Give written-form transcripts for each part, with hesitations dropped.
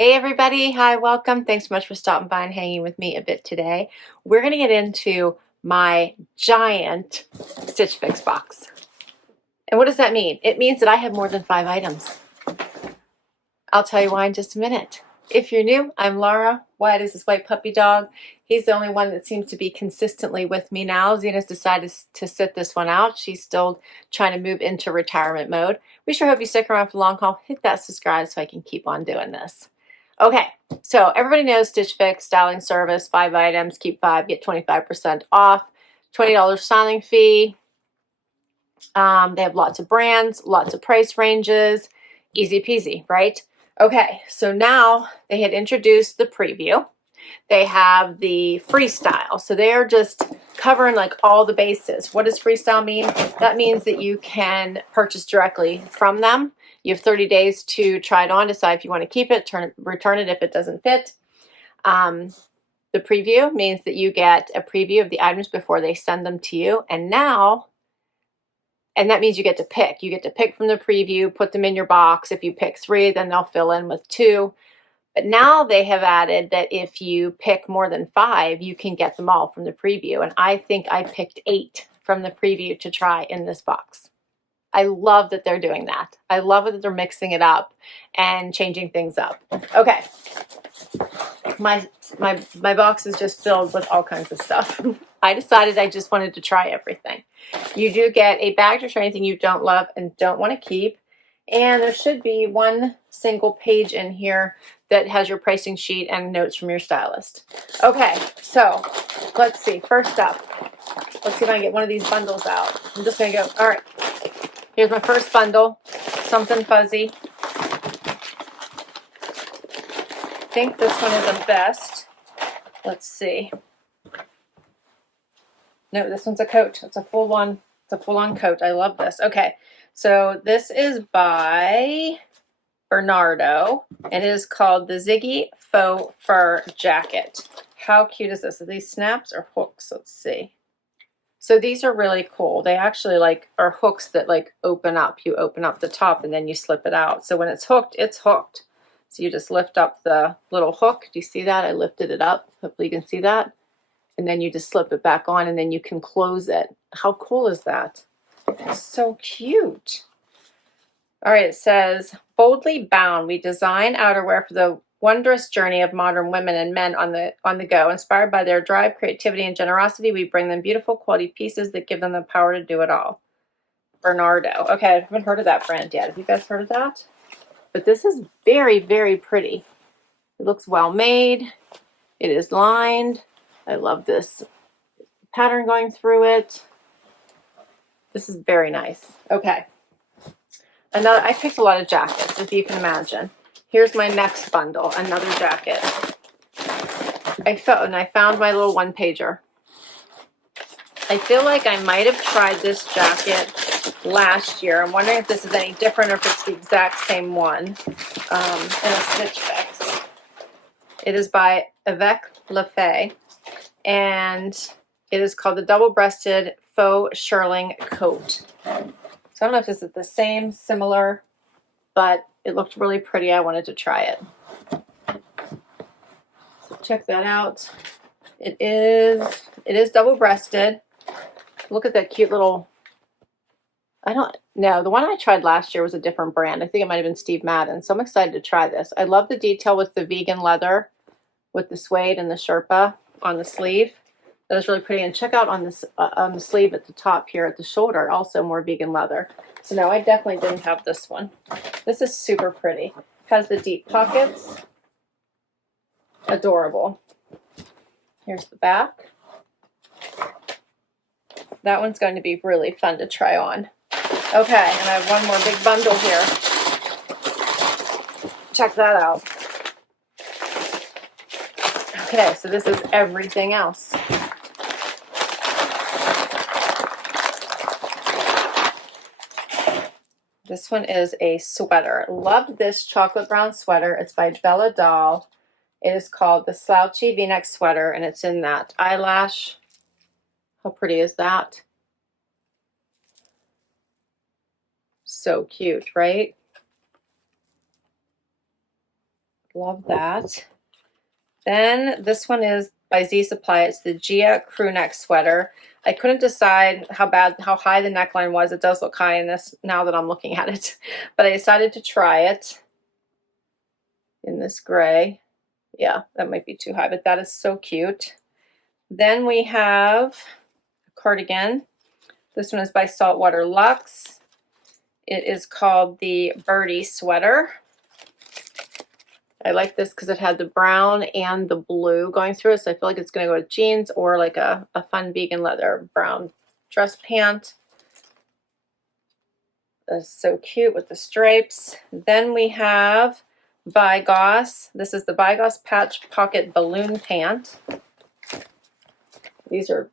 Hey everybody, hi, welcome. Thanks so much for stopping by and hanging with me a bit today. We're going to get into my giant Stitch Fix box. And what does that mean? It means that I have more than 5 items. I'll tell you why in just a minute. If you're new, I'm Laura. Wyatt is this white puppy dog. He's the only one that seems to be consistently with me now. Zena's decided to sit this one out. She's still trying to move into retirement mode. We sure hope you stick around for the long haul. Hit that subscribe so I can keep on doing this. Okay, so everybody knows Stitch Fix, styling service, 5 items, keep 5, get 25% off, $20 styling fee. They have lots of brands, lots of price ranges, easy peasy, right? Okay, so now they had introduced the preview. They have the freestyle. So they are just covering like all the bases. What does freestyle mean? That means that you can purchase directly from them. You have 30 days to try it on, decide if you want to keep it, return it if it doesn't fit. The preview means that you get a preview of the items before they send them to you. And that means you get to pick. You get to pick from the preview, put them in your box. If you pick 3, then they'll fill in with 2. But now they have added that if you pick more than 5, you can get them all from the preview. And I think I picked 8 from the preview to try in this box. I love that they're doing that. I love that they're mixing it up and changing things up. Okay. My box is just filled with all kinds of stuff. I decided I just wanted to try everything. You do get a bag to try anything you don't love and don't want to keep. And there should be one single page in here that has your pricing sheet and notes from your stylist. Okay, so let's see. First up, let's see if I can get one of these bundles out. I'm just going to go, all right, here's my first bundle, something fuzzy. I think this one is a vest. Let's see. No, this one's a coat. It's a full-on coat. I love this. Okay, so this is by Bernardo, and it is called the Ziggi Faux Fur Jacket. How cute is this? Are these snaps or hooks? Let's see. So these are really cool. They actually are hooks that open up. You open up the top and then you slip it out. So when it's hooked, it's hooked. So you just lift up the little hook. Do you see that? I lifted it up. Hopefully you can see that. And then you just slip it back on and then you can close it. How cool is that? It's so cute. All right, it says, boldly bound, we design outerwear for the wondrous journey of modern women and men on the go. Inspired by their drive, creativity, and generosity, we bring them beautiful quality pieces that give them the power to do it all. Bernardo. Okay, I haven't heard of that brand yet. Have you guys heard of that? But this is very, very pretty. It looks well made. It is lined. I love this pattern going through it. This is very nice. Okay. I picked a lot of jackets, if you can imagine. Here's my next bundle, another jacket. I found my little one-pager. I feel like I might have tried this jacket last year. I'm wondering if this is any different or if it's the exact same one in a Stitch Fix. It is by Avec, and it is called the double-breasted Faux Sherling coat. So I don't know if this is the same, similar, but it looked really pretty. I wanted to try it. So check that out. It is double-breasted. Look at that cute little, the one I tried last year was a different brand. I think it might have been Steve Madden. So I'm excited to try this. I love the detail with the vegan leather, with the suede and the Sherpa on the sleeve. That is really pretty. And check out on the sleeve at the top here at the shoulder, also more vegan leather. So no, I definitely didn't have this one. This is super pretty. It has the deep pockets. Adorable. Here's the back. That one's going to be really fun to try on. Okay, and I have one more big bundle here. Check that out. Okay, so this is everything else. This one is a sweater. Love this chocolate brown sweater. It's by Dahl. It is called the Slouchy V-neck sweater, and it's in that eyelash. How pretty is that? So cute, right? Love that. Then this one is by Z Supply. It's the Gia Crewneck sweater. I couldn't decide how high the neckline was. It does look high in this now that I'm looking at it, but I decided to try it in this gray. Yeah, that might be too high, but that is so cute. Then we have a cardigan. This one is by Saltwater Luxe. It is called the Birdy sweater. I like this because it had the brown and the blue going through it, so I feel like it's going to go with jeans or like a fun vegan leather brown dress pant. That's so cute with the stripes. Then we have Vigoss. This is the Vigoss Patch Pocket Balloon Pant. These are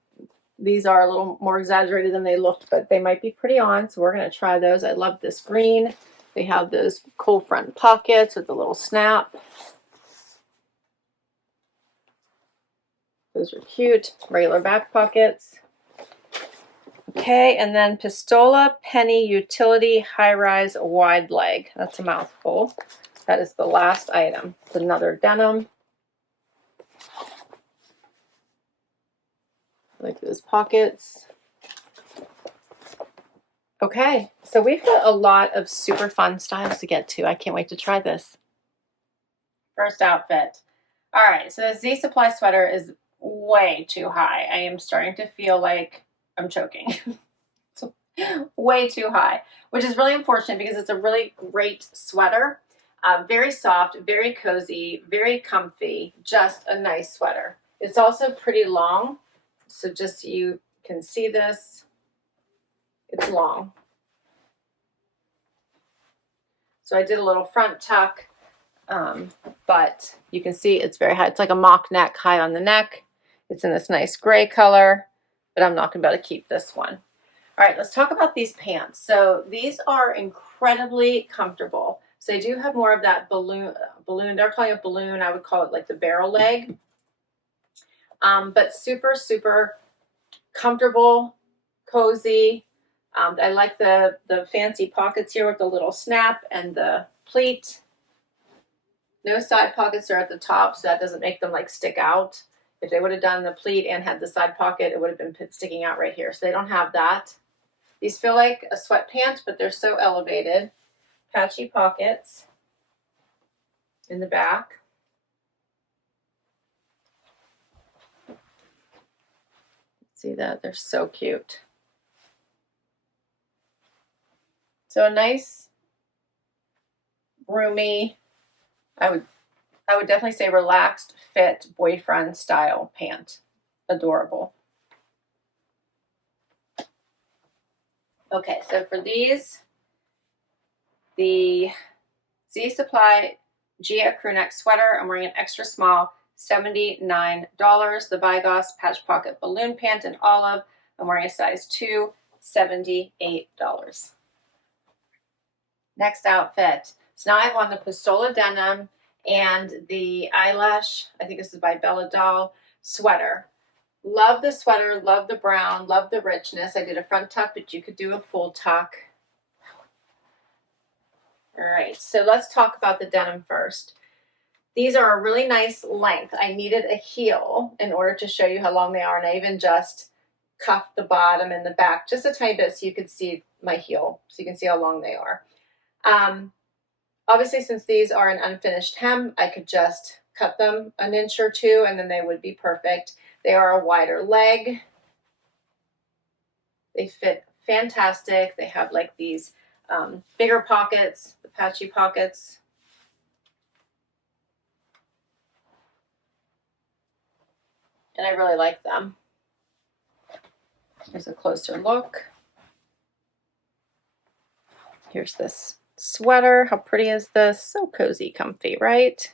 a little more exaggerated than they looked, but they might be pretty on, so we're going to try those. I love this green. They have those cool front pockets with the little snap. Those are cute. Regular back pockets. Okay, and then Pistola Penny Utility High Rise Wide Leg. That's a mouthful. That is the last item. It's another denim. I like those pockets. Okay, so we've got a lot of super fun styles to get to. I can't wait to try this. First outfit. All right, so the Z Supply sweater is way too high. I am starting to feel like I'm choking. It's way too high, which is really unfortunate because it's a really great sweater. Very soft, very cozy, very comfy, just a nice sweater. It's also pretty long, so just so you can see this. It's long. So I did a little front tuck, but you can see it's very high. It's like a mock neck, high on the neck. It's in this nice gray color, but I'm not going to be able to keep this one. All right, let's talk about these pants. So these are incredibly comfortable. So they do have more of that balloon. They're calling it balloon. I would call it like the barrel leg. But super, super comfortable, cozy. I like the fancy pockets here with the little snap and the pleat. No side pockets are at the top, so that doesn't make them like stick out. If they would have done the pleat and had the side pocket, it would have been sticking out right here. So they don't have that. These feel like a sweatpant, but they're so elevated. Patchy pockets in the back. See that? They're so cute. So a nice, roomy, I would definitely say relaxed fit boyfriend style pant. Adorable. Okay, so for these, the Z Supply Gia Crewneck sweater, I'm wearing an extra small, $79. The Vigoss Patch Pocket Balloon Pant in olive, I'm wearing a size 2, $78. Next outfit. So now I have on the Pistola denim and the eyelash, I think this is by Dahl sweater. Love the sweater, love the brown, love the richness. I did a front tuck, but you could do a full tuck. All right, so let's talk about the denim first. These are a really nice length. I needed a heel in order to show you how long they are, and I even just cuffed the bottom and the back just a tiny bit so you could see my heel, so you can see how long they are. Obviously, since these are an unfinished hem, I could just cut them an inch or two and then they would be perfect. They are a wider leg. They fit fantastic. They have like these bigger pockets, the patchy pockets. And I really like them. Here's a closer look. Here's this sweater. How pretty is this? So cozy, comfy, right?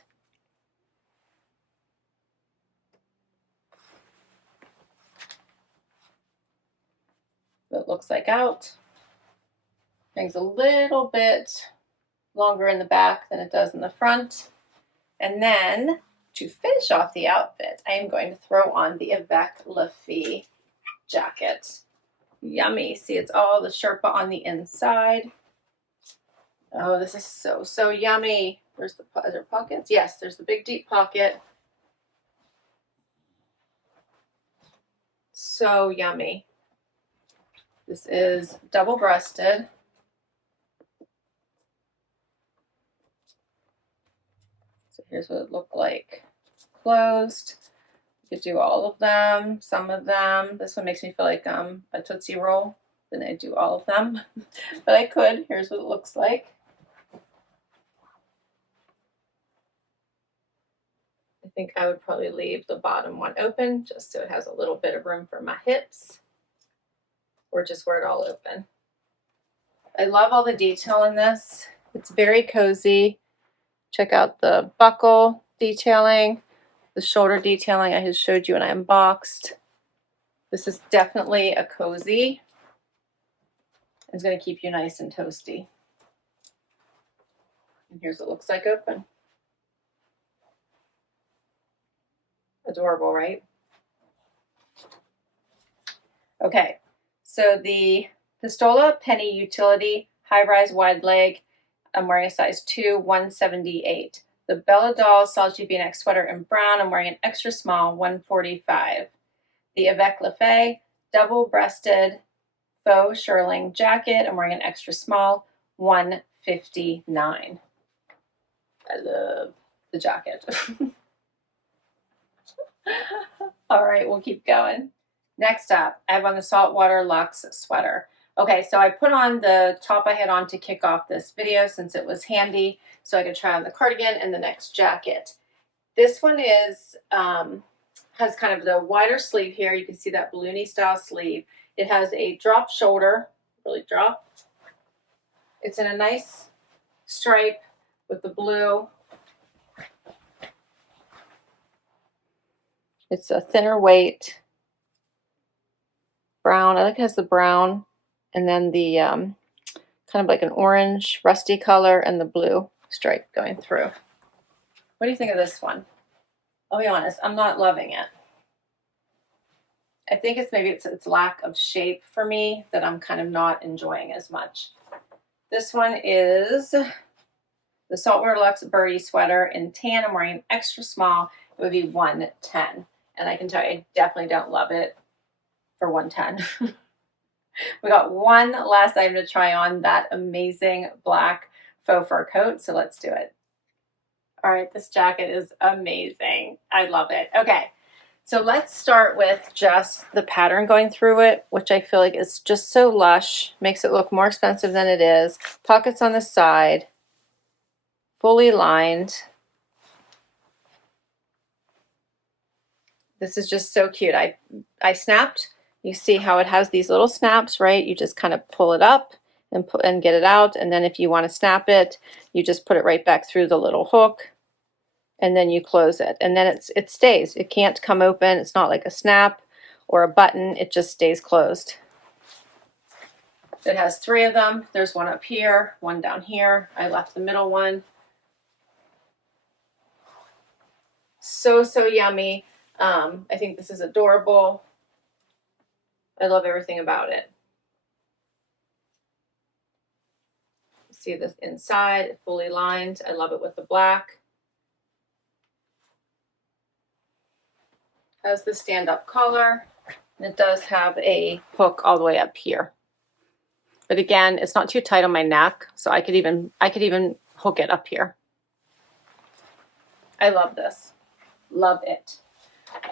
What it looks like out. Hangs a little bit longer in the back than it does in the front. And then to finish off the outfit, I am going to throw on the Avec Lafitte jacket. Yummy. See, it's all the Sherpa on the inside. Oh, this is so, so yummy. Where's the, is there pockets? Yes, there's the big deep pocket. So yummy. This is double-breasted. So here's what it looked like closed. You could do all of them, some of them. This one makes me feel like a Tootsie Roll. Then I do all of them, but I could. Here's what it looks like. I think I would probably leave the bottom one open just so it has a little bit of room for my hips, or just wear it all open. I love all the detail in this. It's very cozy. Check out the buckle detailing, the shoulder detailing I just showed you when I unboxed. This is definitely a cozy. It's going to keep you nice and toasty. And here's what it looks like open. Adorable, right? Okay, so the Pistola Penny Utility High-Rise Wide Leg, I'm wearing a size 2, 178. The Bella Dahl Slouchy V-neck sweater in brown, I'm wearing an extra small, 145. The Avec double-breasted Faux Sherling jacket, I'm wearing an extra small, 159. I love the jacket. All right, we'll keep going. Next up, I have on the Saltwater Luxe sweater. Okay, so I put on the top I had on to kick off this video since it was handy, so I could try on the cardigan and the next jacket. This one is has kind of the wider sleeve here. You can see that balloony style sleeve. It has a drop shoulder, really drop. It's in a nice stripe with the blue. It's a thinner weight, brown. I like it has the brown and then the kind of like an orange rusty color and the blue stripe going through. What do you think of this one? I'll be honest, I'm not loving it. I think it's maybe its lack of shape for me that I'm kind of not enjoying as much. This one is the Saltwater Luxe Birdy sweater in tan. I'm wearing an extra small. It would be 110. And I can tell you, I definitely don't love it for 110. We got one last item to try on, that amazing black faux fur coat. So let's do it. All right, this jacket is amazing. I love it. Okay, so let's start with just the pattern going through it, which I feel like is just so lush, makes it look more expensive than it is. Pockets on the side, fully lined. This is just so cute. I snapped. You see how it has these little snaps, right? You just kind of pull it up and get it out. And then if you want to snap it, you just put it right back through the little hook and then you close it. And then it stays. It can't come open. It's not like a snap or a button. It just stays closed. It has 3 of them. There's one up here, one down here. I left the middle one. So yummy. I think this is adorable. I love everything about it. See this inside, fully lined. I love it with the black. Has the stand-up collar, and it does have a hook all the way up here. But again, it's not too tight on my neck, so I could even hook it up here. I love this. Love it.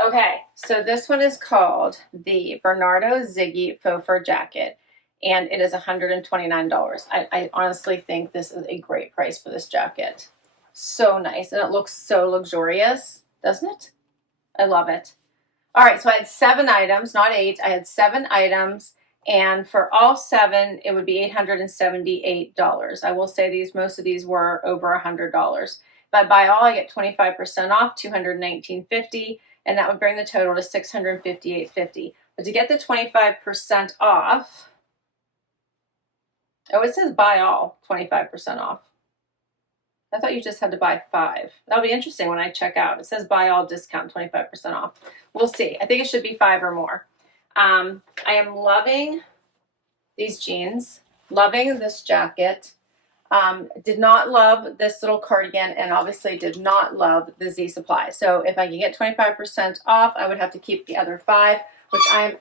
Okay, so this one is called the Bernardo Ziggi Faux Fur Jacket, and it is $129. I honestly think this is a great price for this jacket. So nice, and it looks so luxurious, doesn't it? I love it. All right, so I had 7 items, not 8. I had 7 items, and for all 7, it would be $878. I will say most of these were over $100. If I buy all, I get 25% off, $219.50. And that would bring the total to $658.50. But to get the 25% off, oh, it says buy all, 25% off. I thought you just had to buy 5. That'll be interesting when I check out. It says buy all discount, 25% off. We'll see. I think it should be 5 or more. I am loving these jeans, loving this jacket. Did not love this little cardigan, and obviously did not love the Z Supply. So if I can get 25% off, I would have to keep the other 5, which I'm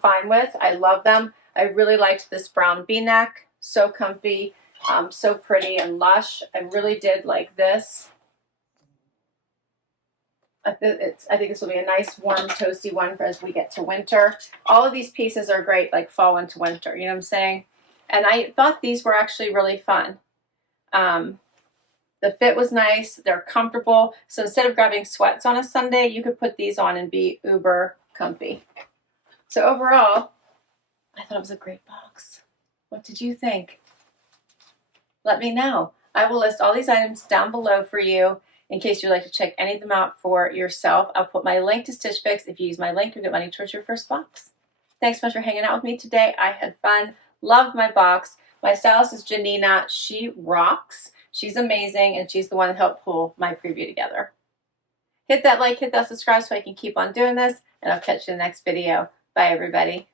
fine with. I love them. I really liked this brown V-neck. So comfy, so pretty and lush. I really did like this. I think this will be a nice, warm, toasty one for as we get to winter. All of these pieces are great, like fall into winter. You know what I'm saying? And I thought these were actually really fun. The fit was nice. They're comfortable. So instead of grabbing sweats on a Sunday, you could put these on and be uber comfy. So overall, I thought it was a great box. What did you think? Let me know. I will list all these items down below for you in case you'd like to check any of them out for yourself. I'll put my link to Stitch Fix. If you use my link, you'll get money towards your first box. Thanks so much for hanging out with me today. I had fun. Loved my box. My stylist is Janina. She rocks. She's amazing, and she's the one that helped pull my preview together. Hit that like, hit that subscribe so I can keep on doing this, and I'll catch you in the next video. Bye, everybody.